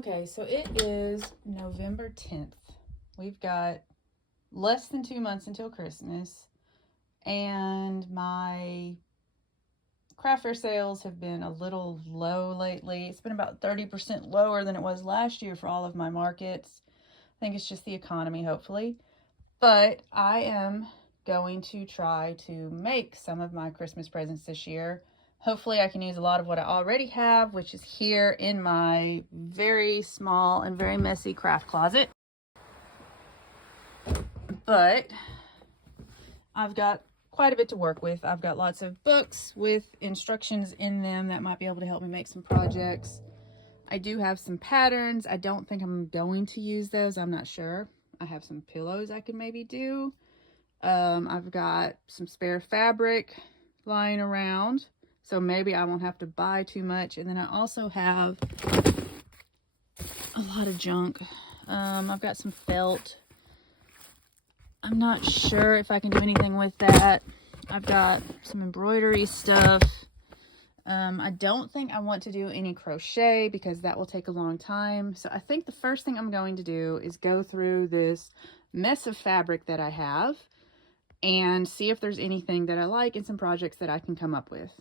Okay, so it is November 10th. We've got less than 2 months until Christmas, and my craft fair sales have been a little low lately. It's been about 30% lower than it was last year for all of my markets. I think it's just the economy, hopefully. But I am going to try to make some of my Christmas presents this year. Hopefully I can use a lot of what I already have, which is here in my very small and very messy craft closet. But I've got quite a bit to work with. I've got lots of books with instructions in them that might be able to help me make some projects. I do have some patterns. I don't think I'm going to use those. I'm not sure. I have some pillows I could maybe do. I've got some spare fabric lying around, so maybe I won't have to buy too much. And then I also have a lot of junk. I've got some felt. I'm not sure if I can do anything with that. I've got some embroidery stuff. I don't think I want to do any crochet because that will take a long time. So I think the first thing I'm going to do is go through this mess of fabric that I have and see if there's anything that I like and some projects that I can come up with.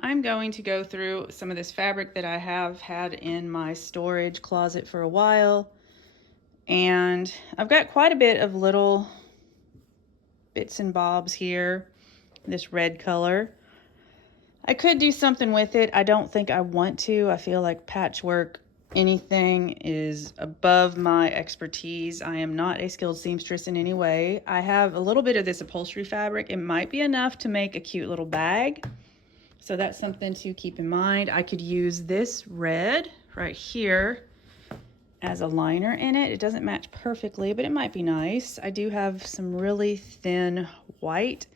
I'm going to go through some of this fabric that I have had in my storage closet for a while. And I've got quite a bit of little bits and bobs here. This red color. I could do something with it. I don't think I want to. I feel like patchwork, anything is above my expertise. I am not a skilled seamstress in any way. I have a little bit of this upholstery fabric. It might be enough to make a cute little bag. So that's something to keep in mind. I could use this red right here as a liner in it. It doesn't match perfectly, but it might be nice. I do have some really thin white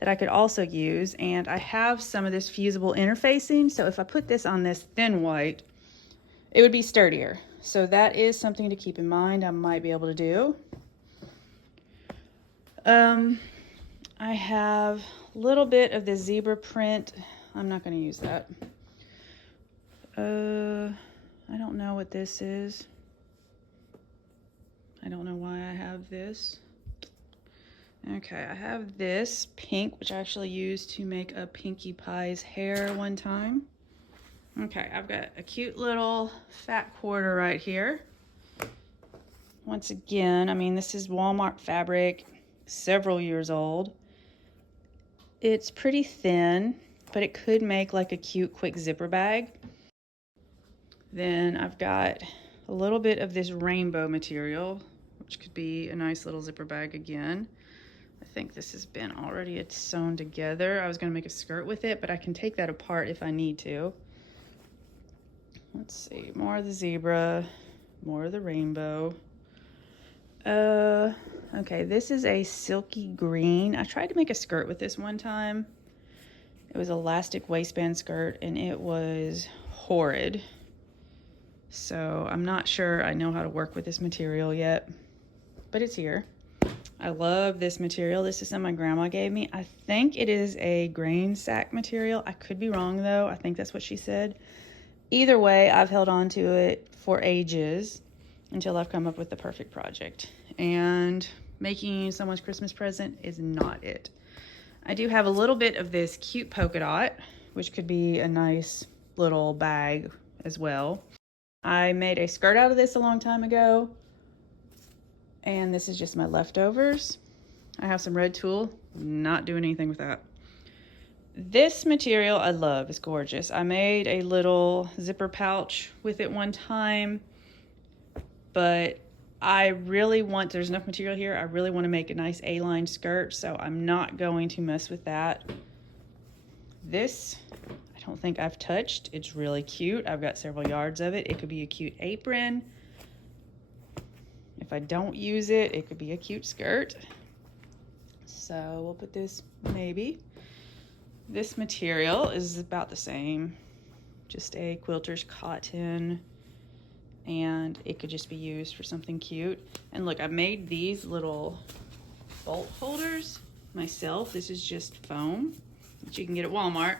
that I could also use, and I have some of this fusible interfacing, so if I put this on this thin white, it would be sturdier. So that is something to keep in mind. I might be able to do. I have a little bit of the zebra print. I'm not going to use that. I don't know what this is. I don't know why I have this. Okay, I have this pink, which I actually used to make a Pinkie Pie's hair one time. Okay, I've got a cute little fat quarter right here. Once again, I mean, this is Walmart fabric, several years old. It's pretty thin, but it could make like a cute quick zipper bag. Then I've got a little bit of this rainbow material, which could be a nice little zipper bag again. I think this has been already sewn together. I was going to make a skirt with it, but I can take that apart if I need to. Let's see, more of the zebra, more of the rainbow. Okay, this is a silky green. I tried to make a skirt with this one time. It was an elastic waistband skirt, and it was horrid. So I'm not sure I know how to work with this material yet, but it's here. I love this material. This is something my grandma gave me. I think it is a grain sack material. I could be wrong though. I think that's what she said. Either way, I've held on to it for ages until I've come up with the perfect project. And making someone's Christmas present is not it. I do have a little bit of this cute polka dot, which could be a nice little bag as well. I made a skirt out of this a long time ago. And this is just my leftovers. I have some red tulle, not doing anything with that. This material I love, it's gorgeous. I made a little zipper pouch with it one time, but I really want, there's enough material here, I really want to make a nice A-line skirt, so I'm not going to mess with that. This, I don't think I've touched. It's really cute. I've got several yards of it. It could be a cute apron. If I don't use it, it could be a cute skirt. So we'll put this maybe. This material is about the same. Just a quilter's cotton. And it could just be used for something cute. And look, I made these little bolt holders myself. This is just foam, which you can get at Walmart.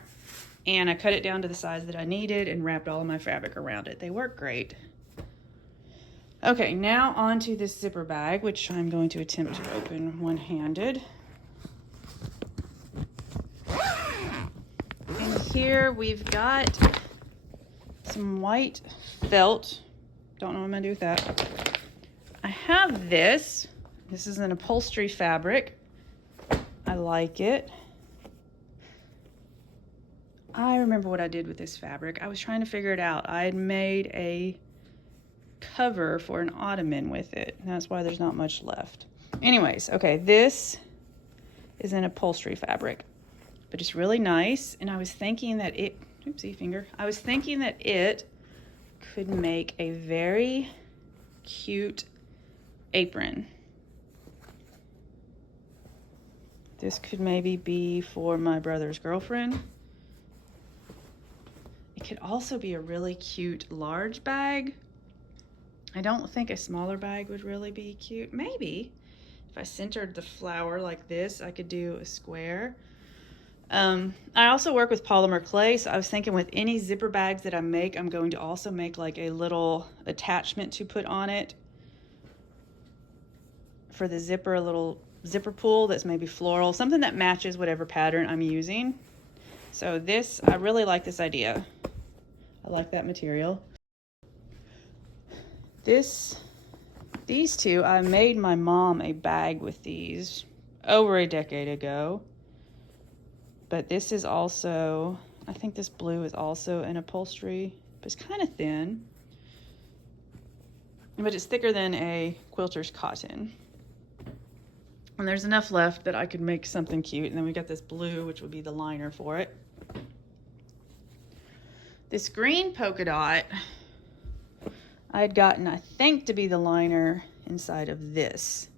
And I cut it down to the size that I needed and wrapped all of my fabric around it. They work great. Okay, now onto this zipper bag, which I'm going to attempt to open one-handed. And here we've got some white felt. Don't know what I'm gonna do with that. I have this. This is an upholstery fabric. I like it. I remember what I did with this fabric. I was trying to figure it out. I had made a cover for an ottoman with it. And that's why there's not much left. Anyways, okay, this is an upholstery fabric, but it's really nice. And I was thinking that it, oopsie finger. I was thinking that it could make a very cute apron. This could maybe be for my brother's girlfriend. It could also be a really cute large bag. I don't think a smaller bag would really be cute. Maybe if I centered the flower like this, I could do a square. I also work with polymer clay, so I was thinking with any zipper bags that I make, I'm going to also make like a little attachment to put on it for the zipper, a little zipper pull that's maybe floral, something that matches whatever pattern I'm using. So this, I really like this idea. I like that material. These two, I made my mom a bag with these over a decade ago. But this is also, I think this blue is also an upholstery, but it's kind of thin. But it's thicker than a quilter's cotton. And there's enough left that I could make something cute. And then we got this blue, which would be the liner for it. This green polka dot, I had gotten, I think, to be the liner inside of this.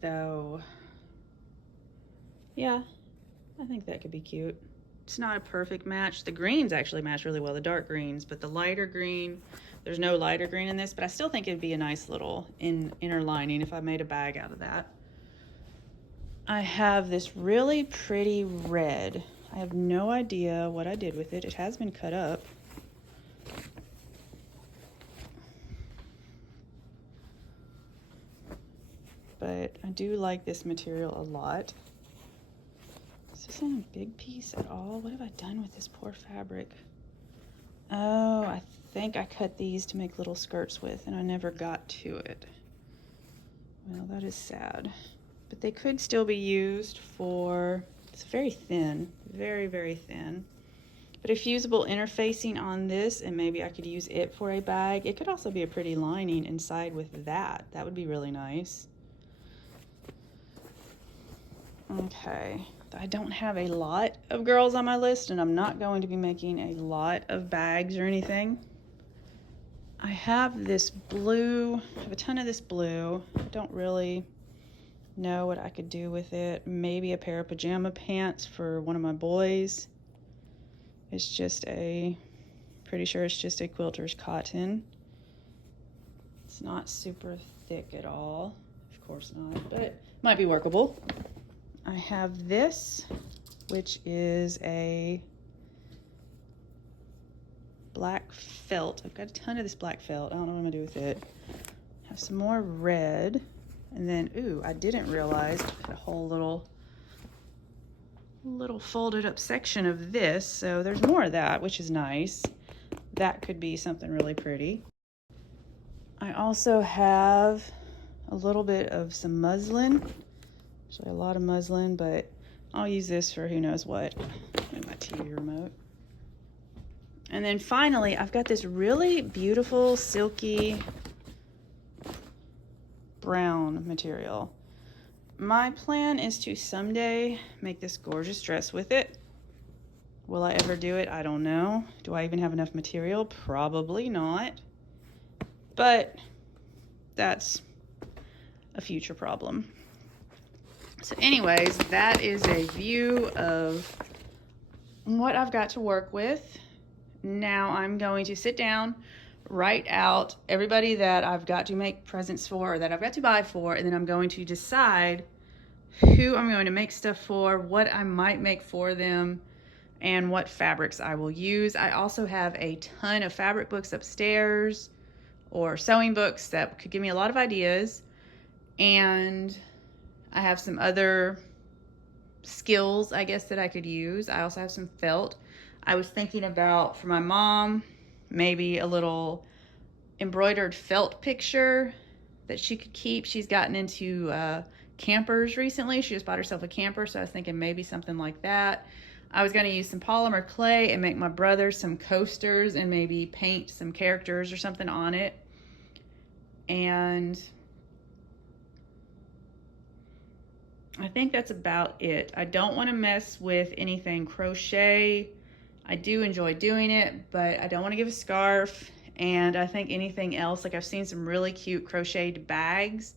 Though, yeah, I think that could be cute. It's not a perfect match. The greens actually match really well, the dark greens, but the lighter green, there's no lighter green in this, but I still think it'd be a nice little inner lining if I made a bag out of that. I have this really pretty red. I have no idea what I did with it. It has been cut up. But I do like this material a lot. This isn't a big piece at all. What have I done with this poor fabric? Oh, I think I cut these to make little skirts with, and I never got to it. Well, that is sad. But they could still be used for, it's very thin, very, very thin. But a fusible interfacing on this, and maybe I could use it for a bag. It could also be a pretty lining inside with that. That would be really nice. Okay, I don't have a lot of girls on my list, and I'm not going to be making a lot of bags or anything. I have this blue, I have a ton of this blue. I don't really know what I could do with it. Maybe a pair of pajama pants for one of my boys. It's just pretty sure it's just a quilter's cotton. It's not super thick at all. Of course not, but it might be workable. I have this, which is a black felt. I've got a ton of this black felt. I don't know what I'm gonna do with it. I have some more red. And then, ooh, I didn't realize I had a whole little folded up section of this. So there's more of that, which is nice. That could be something really pretty. I also have a little bit of some muslin. Actually, a lot of muslin, but I'll use this for who knows what. Move my TV remote. And then finally, I've got this really beautiful, silky brown material. My plan is to someday make this gorgeous dress with it. Will I ever do it? I don't know. Do I even have enough material? Probably not. But that's a future problem. So anyways, that is a view of what I've got to work with. Now I'm going to sit down, write out everybody that I've got to make presents for, or that I've got to buy for, and then I'm going to decide who I'm going to make stuff for, what I might make for them, and what fabrics I will use. I also have a ton of fabric books upstairs, or sewing books that could give me a lot of ideas. And I have some other skills, I guess, that I could use. I also have some felt. I was thinking about, for my mom, maybe a little embroidered felt picture that she could keep. She's gotten into campers recently. She just bought herself a camper, so I was thinking maybe something like that. I was going to use some polymer clay and make my brother some coasters and maybe paint some characters or something on it. And I think that's about it. I don't want to mess with anything crochet. I do enjoy doing it, but I don't want to give a scarf. And I think anything else, like I've seen some really cute crocheted bags.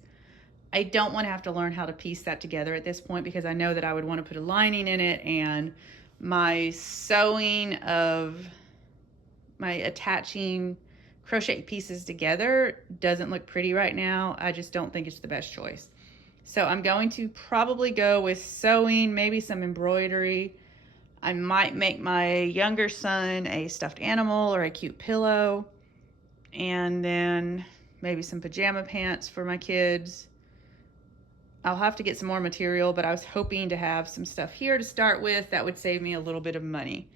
I don't want to have to learn how to piece that together at this point, because I know that I would want to put a lining in it, and my sewing of my attaching crochet pieces together doesn't look pretty right now. I just don't think it's the best choice. So I'm going to probably go with sewing, maybe some embroidery. I might make my younger son a stuffed animal or a cute pillow, and then maybe some pajama pants for my kids. I'll have to get some more material, but I was hoping to have some stuff here to start with that would save me a little bit of money.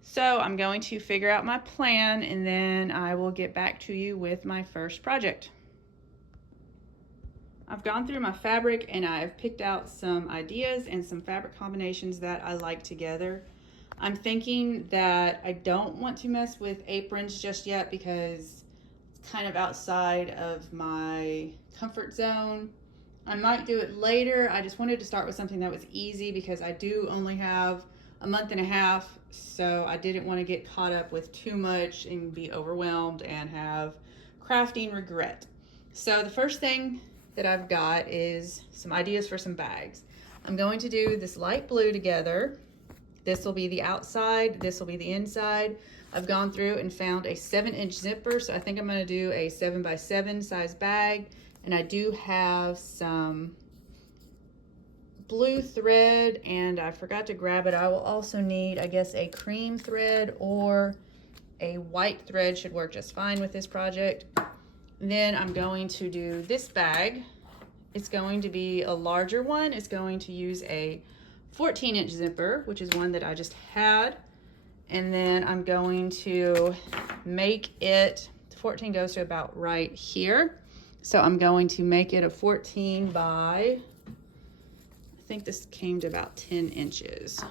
So I'm going to figure out my plan, and then I will get back to you with my first project. I've gone through my fabric and I've picked out some ideas and some fabric combinations that I like together. I'm thinking that I don't want to mess with aprons just yet, because it's kind of outside of my comfort zone. I might do it later. I just wanted to start with something that was easy, because I do only have a month and a half, so I didn't want to get caught up with too much and be overwhelmed and have crafting regret. So the first thing that I've got is some ideas for some bags. I'm going to do this light blue together. This will be the outside, this will be the inside. I've gone through and found a 7-inch zipper, so I think I'm going to do a 7x7 size bag. And I do have some blue thread, and I forgot to grab it. I will also need, I guess, a cream thread, or a white thread should work just fine with this project. Then I'm going to do this bag. It's going to be a larger one. It's going to use a 14-inch zipper, which is one that I just had. And then I'm going to make it, 14 goes to about right here. So I'm going to make it a 14 by, I think this came to about 10 inches.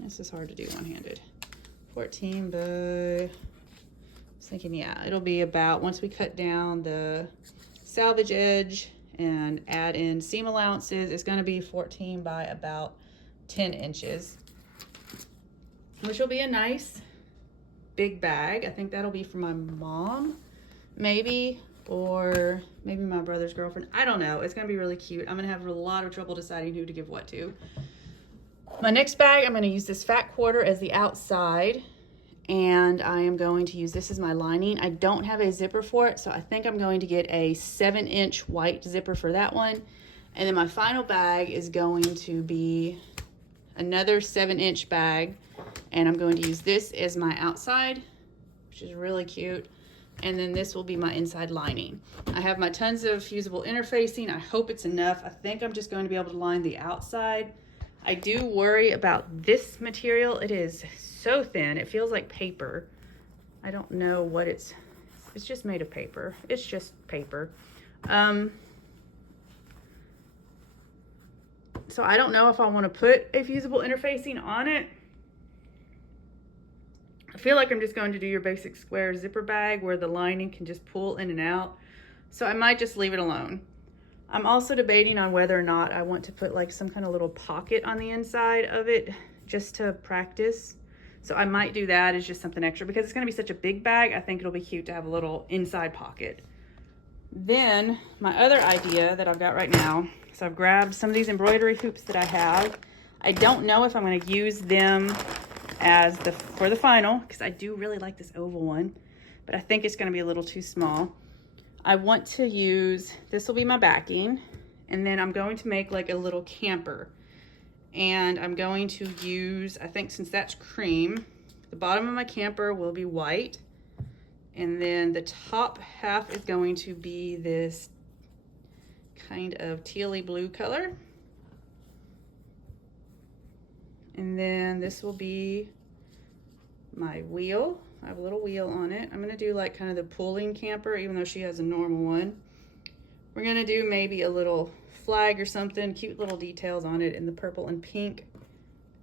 This is hard to do one-handed. 14 by, I was thinking, yeah, it'll be about, once we cut down the salvage edge and add in seam allowances, it's going to be 14 by about 10 inches, which will be a nice big bag. I think that'll be for my mom, maybe, or maybe my brother's girlfriend. I don't know. It's going to be really cute. I'm going to have a lot of trouble deciding who to give what to. My next bag, I'm going to use this fat quarter as the outside, and I am going to use this as my lining. I don't have a zipper for it, so I think I'm going to get a 7-inch white zipper for that one. And then my final bag is going to be another 7-inch bag, and I'm going to use this as my outside, which is really cute. And then this will be my inside lining. I have my tons of fusible interfacing. I hope it's enough. I think I'm just going to be able to line the outside. I do worry about this material. It is so thin. It feels like paper. I don't know what it's just made of paper. It's just paper. So I don't know if I want to put a fusible interfacing on it. I feel like I'm just going to do your basic square zipper bag where the lining can just pull in and out. So I might just leave it alone. I'm also debating on whether or not I want to put like some kind of little pocket on the inside of it just to practice. So I might do that as just something extra, because it's going to be such a big bag. I think it'll be cute to have a little inside pocket. Then my other idea that I've got right now, so I've grabbed some of these embroidery hoops that I have. I don't know if I'm going to use them as for the final, because I do really like this oval one, but I think it's going to be a little too small. I want to use, this will be my backing, and then I'm going to make like a little camper. And I'm going to use, I think since that's cream, the bottom of my camper will be white. And then the top half is going to be this kind of tealy blue color. And then this will be my wheel. I have a little wheel on it. I'm gonna do like kind of the pulling camper, even though she has a normal one. We're gonna do maybe a little flag or something, cute little details on it in the purple and pink.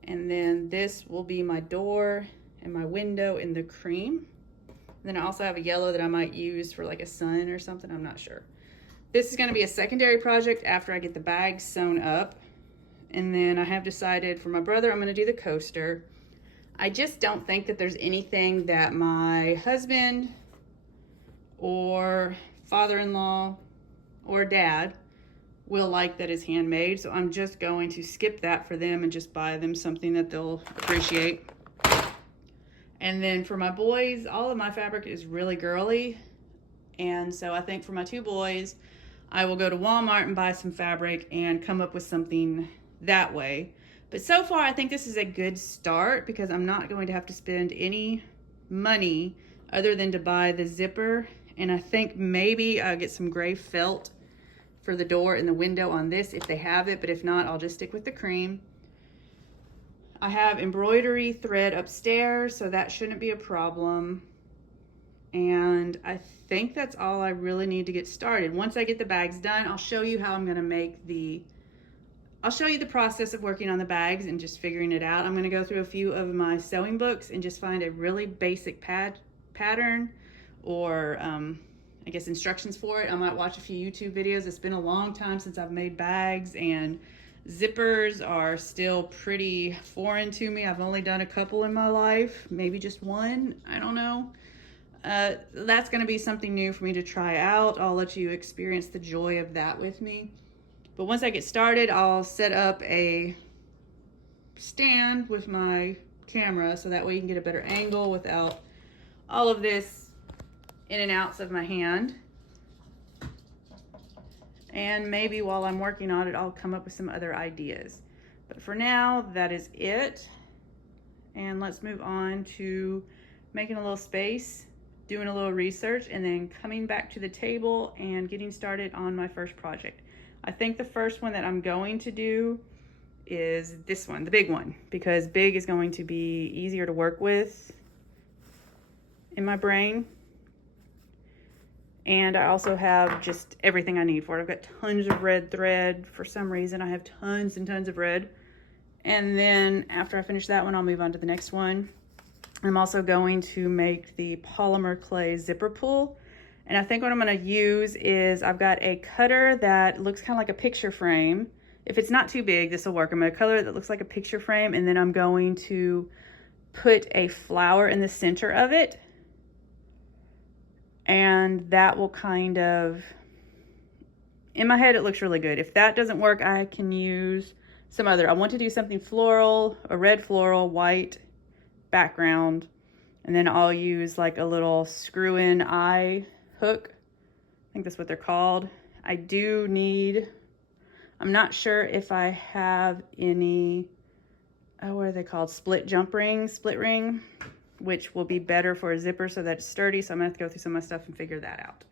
And then this will be my door and my window in the cream. And then I also have a yellow that I might use for like a sun or something, I'm not sure. This is gonna be a secondary project after I get the bags sewn up. And then I have decided for my brother, I'm gonna do the coaster. I just don't think that there's anything that my husband or father-in-law or dad will like that is handmade. So I'm just going to skip that for them and just buy them something that they'll appreciate. And then for my boys, all of my fabric is really girly. And so I think for my two boys, I will go to Walmart and buy some fabric and come up with something that way. But so far, I think this is a good start because I'm not going to have to spend any money other than to buy the zipper. And I think maybe I'll get some gray felt for the door and the window on this if they have it, but if not, I'll just stick with the cream. I have embroidery thread upstairs, so that shouldn't be a problem. And I think that's all I really need to get started. Once I get the bags done, I'll show you how I'm gonna make I'll show you the process of working on the bags and just figuring it out. I'm gonna go through a few of my sewing books and just find a really basic pattern or I guess instructions for it. I might watch a few YouTube videos. It's been a long time since I've made bags, and zippers are still pretty foreign to me. I've only done a couple in my life, maybe just one, I don't know. That's gonna be something new for me to try out. I'll let you experience the joy of that with me. But once I get started, I'll set up a stand with my camera so that way you can get a better angle without all of this in and outs of my hand. And maybe while I'm working on it, I'll come up with some other ideas. But for now, that is it. And let's move on to making a little space, doing a little research, and then coming back to the table and getting started on my first project. I think the first one that I'm going to do is this one, the big one, because big is going to be easier to work with in my brain. And I also have just everything I need for it. I've got tons of red thread. For some reason, I have tons and tons of red. And then after I finish that one, I'll move on to the next one. I'm also going to make the polymer clay zipper pull. And I think what I'm gonna use is I've got a cutter that looks kind of like a picture frame. If it's not too big, this will work. I'm gonna color it that looks like a picture frame, and then I'm going to put a flower in the center of it. And that will kind of, in my head, it looks really good. If that doesn't work, I can use some other. I want to do something floral, a red floral, white background. And then I'll use like a little screw-in eye hook. I think that's what they're called. I do need, I'm not sure if I have any, what are they called? Split ring, which will be better for a zipper so that it's sturdy. So I'm gonna have to go through some of my stuff and figure that out.